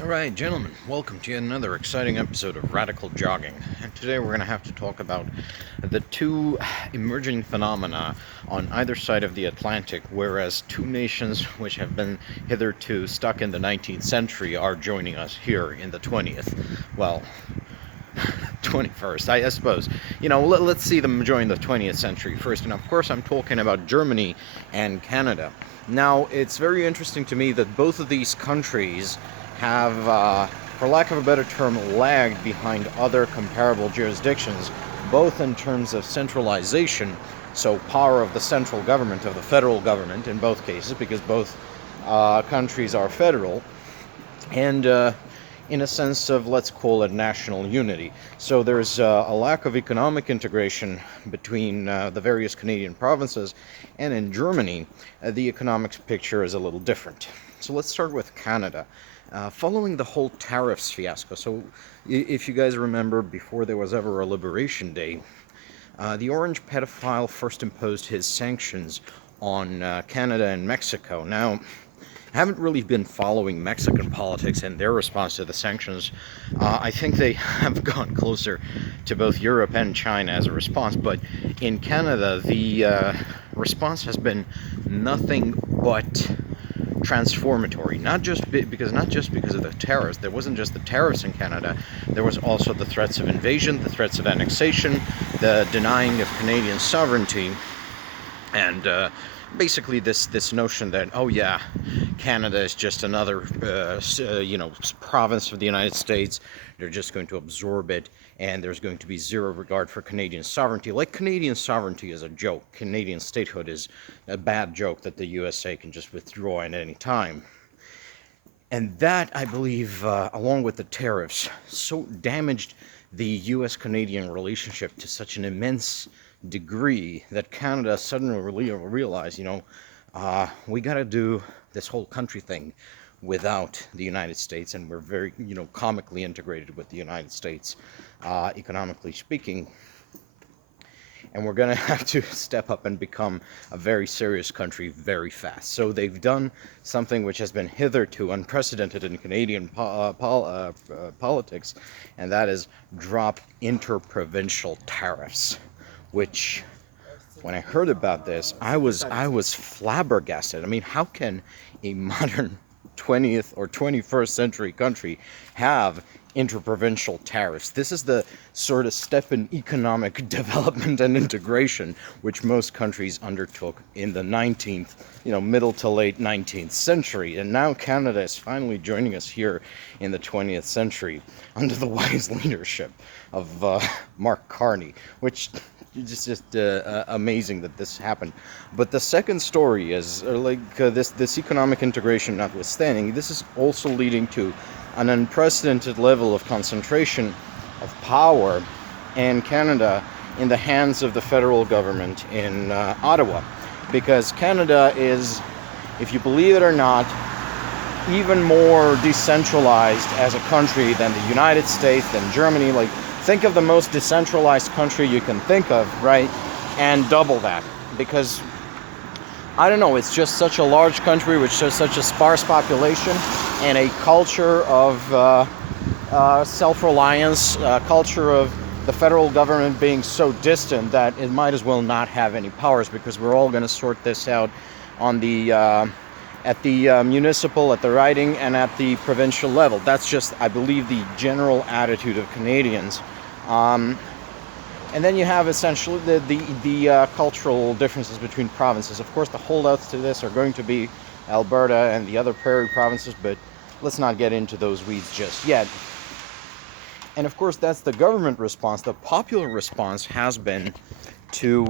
Alright, gentlemen, welcome to yet another exciting episode of Radical Jogging. And today we're going to have to talk about the two emerging phenomena on either side of the Atlantic, whereas two nations which have been hitherto stuck in the 19th century are joining us here in the 20th. Well, 21st, I suppose. Let's see them join the 20th century first. And of course, I'm talking about Germany and Canada. Now, it's very interesting to me that both of these countries have, for lack of a better term, lagged behind other comparable jurisdictions, both in terms of centralization, so power of the central government, of the federal government in both cases, because both countries are federal, and in a sense of, let's call it, national unity. So there's a lack of economic integration between the various Canadian provinces, and in Germany, the economics picture is a little different. So let's start with Canada. Following the whole tariffs fiasco, so if you guys remember, before there was ever a Liberation Day, the Orange pedophile first imposed his sanctions on Canada and Mexico. Now, I haven't really been following Mexican politics and their response to the sanctions. I think they have gone closer to both Europe and China as a response, but in Canada, the response has been nothing but transformatory. Not just because of the tariffs. There wasn't just the tariffs in Canada. There was also the threats of invasion, the threats of annexation, the denying of Canadian sovereignty, and basically this notion that, oh yeah, Canada is just another province of the United States. They're just going to absorb it, and there's going to be zero regard for Canadian sovereignty. Like, Canadian sovereignty is a joke. Canadian statehood is a bad joke that the USA can just withdraw at any time. And that, I believe, along with the tariffs, so damaged the US-Canadian relationship to such an immense degree that Canada suddenly realized, we got to do this whole country thing without the United States, and we're very, comically integrated with the United States, economically speaking. And we're going to have to step up and become a very serious country very fast. So they've done something which has been hitherto unprecedented in Canadian politics, and that is drop interprovincial tariffs, which, when I heard about this, I was flabbergasted. I mean, how can a modern 20th or 21st century country have interprovincial tariffs? This is the sort of step in economic development and integration which most countries undertook in the 19th, middle to late 19th century. And now Canada is finally joining us here in the 20th century under the wise leadership of Mark Carney, which it's just amazing that this happened. But the second story is, this economic integration notwithstanding, this is also leading to an unprecedented level of concentration of power in Canada in the hands of the federal government in Ottawa. Because Canada is, if you believe it or not, even more decentralized as a country than the United States, than Germany. Like, think of the most decentralized country you can think of, right? And double that. Because, I don't know, it's just such a large country with just such a sparse population and a culture of self-reliance, culture of the federal government being so distant that it might as well not have any powers, because we're all going to sort this out on the at the municipal, at the riding, and at the provincial level. That's just, I believe, the general attitude of Canadians. And then you have essentially the cultural differences between provinces. Of course, the holdouts to this are going to be Alberta and the other prairie provinces, but let's not get into those weeds just yet. And of course, that's the government response. The popular response has been to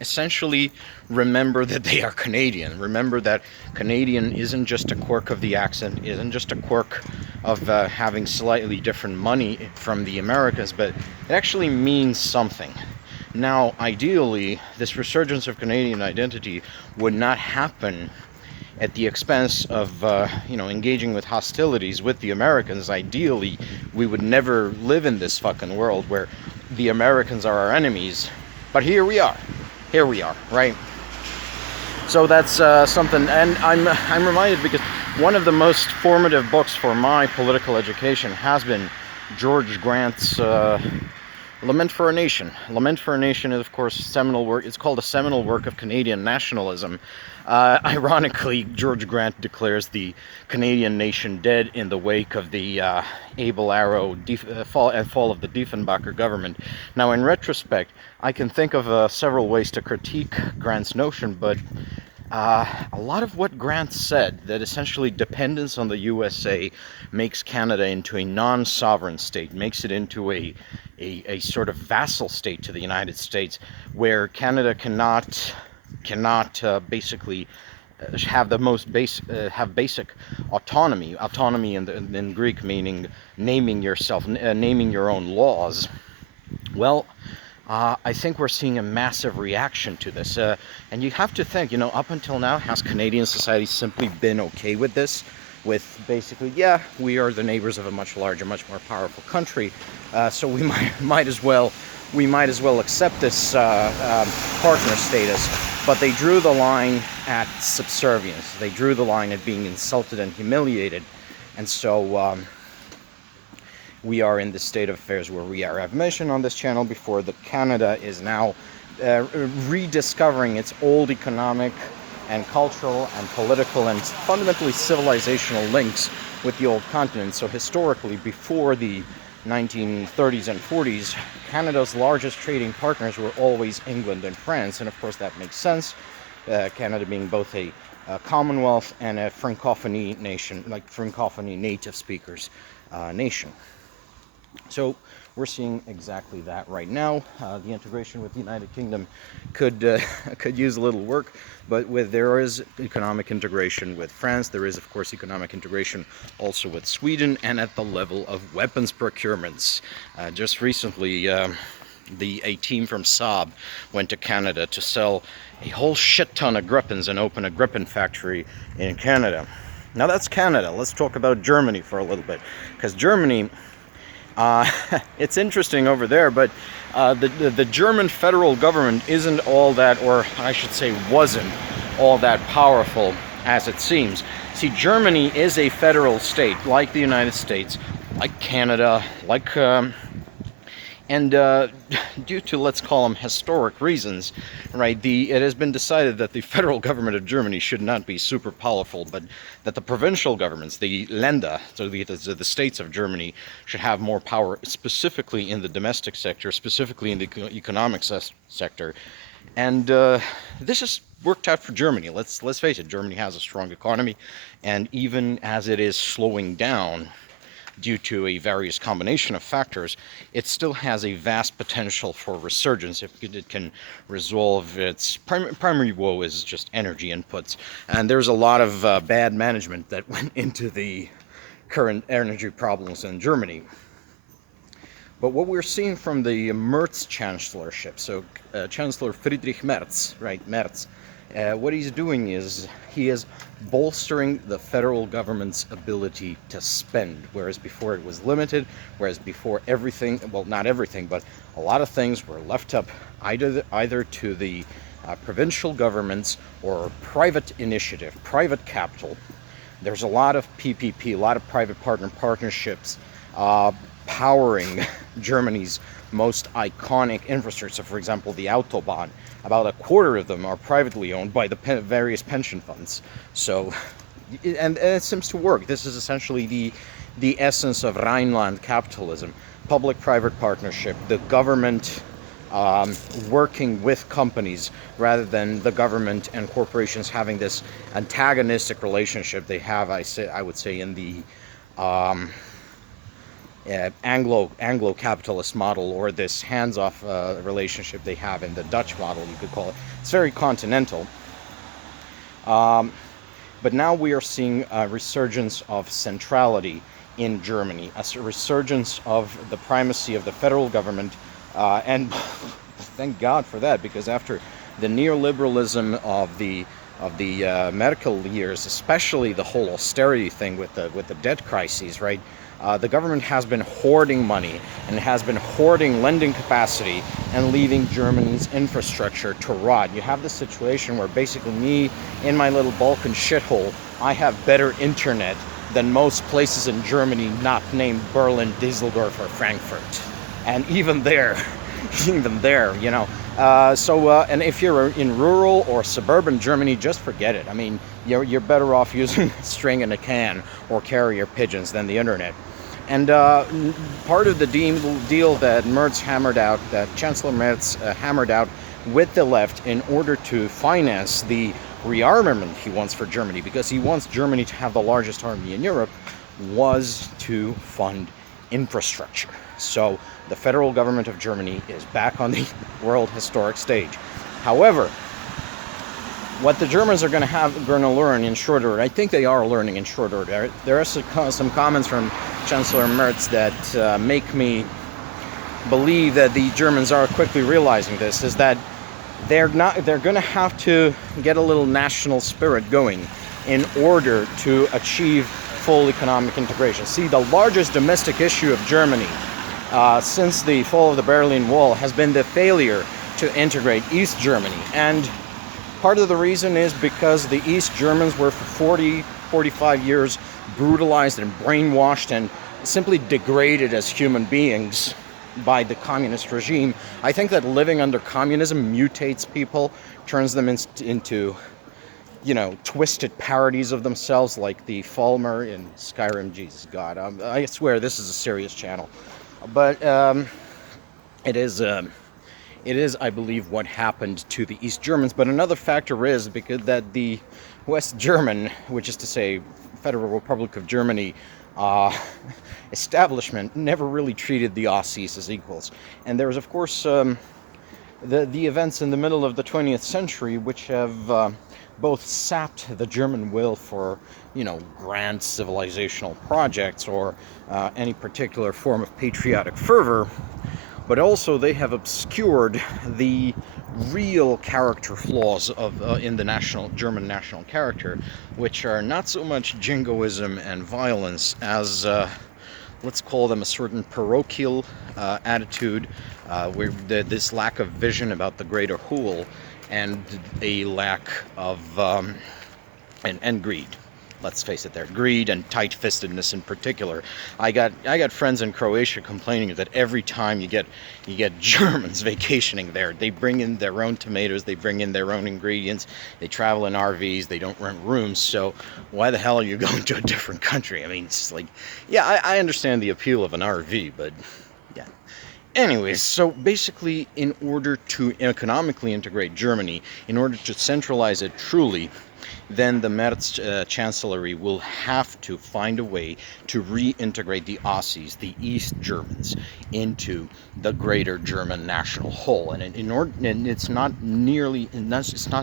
essentially remember that they are Canadian. Remember that Canadian isn't just a quirk of the accent, isn't just a quirk of having slightly different money from the Americas, but it actually means something. Now, ideally, this resurgence of Canadian identity would not happen at the expense of, engaging with hostilities with the Americans. Ideally, we would never live in this fucking world where the Americans are our enemies. But here we are, right? So that's something, and I'm reminded because one of the most formative books for my political education has been George Grant's Lament for a Nation. Lament for a Nation is, of course, a seminal work. It's called a seminal work of Canadian nationalism. Ironically, George Grant declares the Canadian nation dead in the wake of the Abel Arrow fall of the Diefenbacher government. Now, in retrospect, I can think of several ways to critique Grant's notion, but a lot of what Grant said, that essentially dependence on the USA makes Canada into a non-sovereign state, makes it into a sort of vassal state to the United States, where Canada cannot basically have the most have basic autonomy. Autonomy in Greek meaning naming yourself, naming your own laws. Well, I think we're seeing a massive reaction to this, and you have to think, up until now, has Canadian society simply been okay with this? With basically, yeah, we are the neighbors of a much larger, much more powerful country, so we might as well accept this partner status. But they drew the line at subservience. They drew the line at being insulted and humiliated, and so we are in this state of affairs where we are. I've mentioned on this channel before that Canada is now rediscovering its old economic and cultural and political and fundamentally civilizational links with the old continent. So historically, before the 1930s and 40s, Canada's largest trading partners were always England and France, and of course that makes sense, Canada being both a Commonwealth and a Francophony nation, like Francophony native speakers nation. So we're seeing exactly that right now. The integration with the United Kingdom could use a little work, but there is economic integration with France. There is, of course, economic integration also with Sweden, and at the level of weapons procurements. Just recently, a team from Saab went to Canada to sell a whole shit ton of Gripens and open a Gripen factory in Canada. Now that's Canada. Let's talk about Germany for a little bit, because Germany, it's interesting over there, but the German federal government isn't all that, or I should say wasn't all that powerful as it seems. See, Germany is a federal state, like the United States, like Canada, like and due to, let's call them, historic reasons, right, it has been decided that the federal government of Germany should not be super powerful, but that the provincial governments, the Länder, so the states of Germany, should have more power, specifically in the domestic sector, specifically in the economic sector. And this has worked out for Germany. Let's face it, Germany has a strong economy, and even as it is slowing down due to a various combination of factors, it still has a vast potential for resurgence if it can resolve its primary woe is just energy inputs. And there's a lot of bad management that went into the current energy problems in Germany. But what we're seeing from the Merz chancellorship, so Chancellor Friedrich Merz, right, Merz, what he's doing is he is bolstering the federal government's ability to spend, whereas before it was limited, whereas before everything, well, not everything, but a lot of things were left up either to the provincial governments or private initiative, private capital. There's a lot of PPP, a lot of private partnerships powering Germany's most iconic infrastructure. So, for example, the Autobahn, about a quarter of them are privately owned by the various pension funds. So, and it seems to work. This is essentially the essence of Rhineland capitalism: public-private partnership, the government working with companies rather than the government and corporations having this antagonistic relationship they have, I would say, in the Anglo-capitalist model, or this hands-off relationship they have in the Dutch model, you could call it. It's very continental. But now we are seeing a resurgence of centrality in Germany, a resurgence of the primacy of the federal government, and thank God for that, because after the neoliberalism of the of the medical years, especially the whole austerity thing with the debt crises, right? The government has been hoarding money and has been hoarding lending capacity and leaving Germany's infrastructure to rot. You have the situation where basically me, in my little Balkan shithole, I have better internet than most places in Germany not named Berlin, Düsseldorf, or Frankfurt. And even there, you know. And if you're in rural or suburban Germany, just forget it. I mean, you're better off using a string and a can or carrier pigeons than the internet. And part of the deal that Merz hammered out, that Chancellor Merz hammered out with the left in order to finance the rearmament he wants for Germany, because he wants Germany to have the largest army in Europe, was to fund infrastructure. So the federal government of Germany is back on the world historic stage. However, what the Germans are going to learn in short order, I think they are learning in short order. There are some comments from Chancellor Merz that make me believe that the Germans are quickly realizing this, is that they're going to have to get a little national spirit going in order to achieve full economic integration. See, the largest domestic issue of Germany since the fall of the Berlin Wall has been the failure to integrate East Germany. And part of the reason is because the East Germans were for 45 years brutalized and brainwashed and simply degraded as human beings by the communist regime. I think that living under communism mutates people, turns them into twisted parodies of themselves, like the Falmer in Skyrim. Jesus God, I swear this is a serious channel. But it is, I believe, what happened to the East Germans. But another factor is because that the West German, which is to say Federal Republic of Germany, establishment never really treated the Aussies as equals. And there's, of course, the events in the middle of the 20th century which have both sapped the German will for, grand civilizational projects or any particular form of patriotic fervor, but also they have obscured the real character flaws of in the German national character, which are not so much jingoism and violence as let's call them a certain parochial attitude, where this lack of vision about the greater whole, and a lack of and greed. Let's face it, greed and tight-fistedness in particular. I got friends in Croatia complaining that every time you get Germans vacationing there, they bring in their own tomatoes, they bring in their own ingredients, they travel in RVs, they don't rent rooms. So why the hell are you going to a different country? I mean, it's like, yeah, I understand the appeal of an RV, but yeah. Anyways, so basically, in order to economically integrate Germany, in order to centralize it truly, then the Merz chancellery will have to find a way to reintegrate the Aussies, the East Germans, into the greater German national whole. And it's not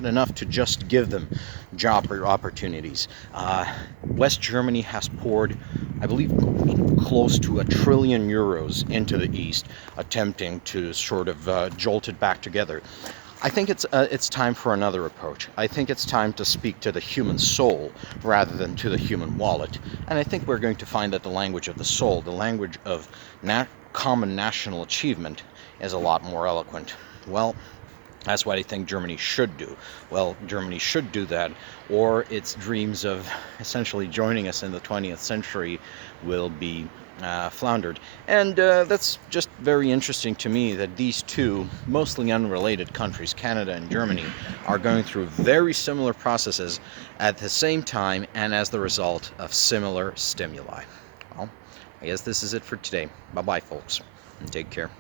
enough to just give them job opportunities. West Germany has poured, I believe, close to €1 trillion into the East, attempting to sort of jolt it back together. I think it's time for another approach. I think it's time to speak to the human soul rather than to the human wallet. And I think we're going to find that the language of the soul, the language of common national achievement, is a lot more eloquent. Well, that's what I think Germany should do. Well, Germany should do that, or its dreams of essentially joining us in the 20th century will be floundered. And that's just very interesting to me that these two mostly unrelated countries, Canada and Germany, are going through very similar processes at the same time and as the result of similar stimuli. Well, I guess this is it for today. Bye-bye, folks, and take care.